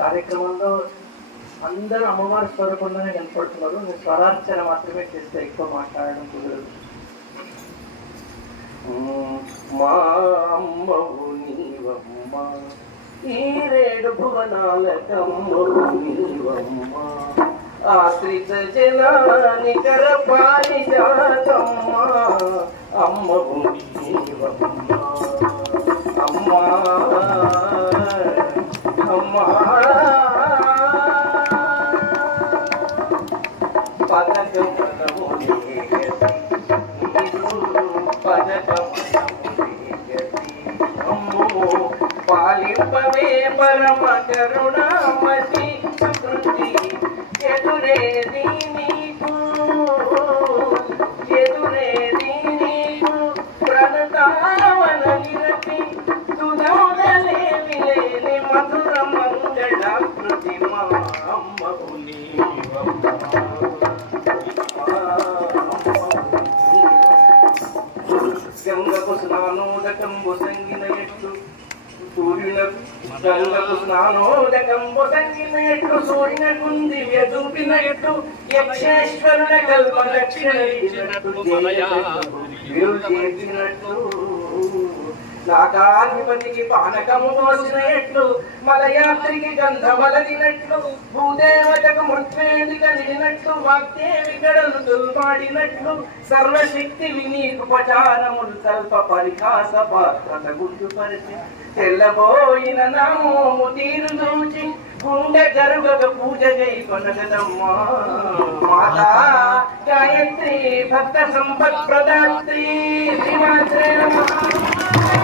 కార్యక్రమంలో అందరూ అమ్మవారి స్వరూపంలోనే కనపడుతున్నారు. నేను స్వరార్చన మాత్రమే చేస్తే ఎక్కువ మాట్లాడడం కుదరదు. మా అమ్మవు నీవమ్మ, ఈ రేడు భువనాలకమ్మవు నీవమ్మ, ఆశ్రిత జనానికర పారిజాతమ్మ, అమ్మవు నీవమ్మ, అమ్మా అమ్మా. పాలింపవే పరమ కరుణామతి శృతి, ఎదురేది నీకు ఎదురేది నీకు ప్రణతావన నిరతి, తుదోదలేవి లేని మధుర మంగళ కృతి, మా అమ్మకు నీవమ్మ. గంగకు స్నానోదకంబు సంగిన ఎట్లు గంగకు స్నానోదకంబు సంగిన ఎట్లు, సూర్యున కుందివ్య చూపిన ఎట్లు, యక్షేశ్వరుల కల్ప దక్షిణ చేసినట్లు, నాగాధిపతికి పానకము పోసిన ఎట్లు, మలయాత్రికి గంధమలదినట్లు, భూదేవతకు మృత్వేది కలిగినట్లు, వాగ్దేవి గడలు దుల్పాడినట్లు, సర్వశక్తి వినీకు పచారములు స్వల్ప పరిహాస పాత్రత గుర్తుపరిచి, తెల్లబోయిన నామోము తీరు దూచి, గుండె గరుగక పూజ గై కొనగదమ్మా. మాతా గాయత్రి భక్త సంపత్ ప్రదాత్రి శ్రీమాత్రే నమః.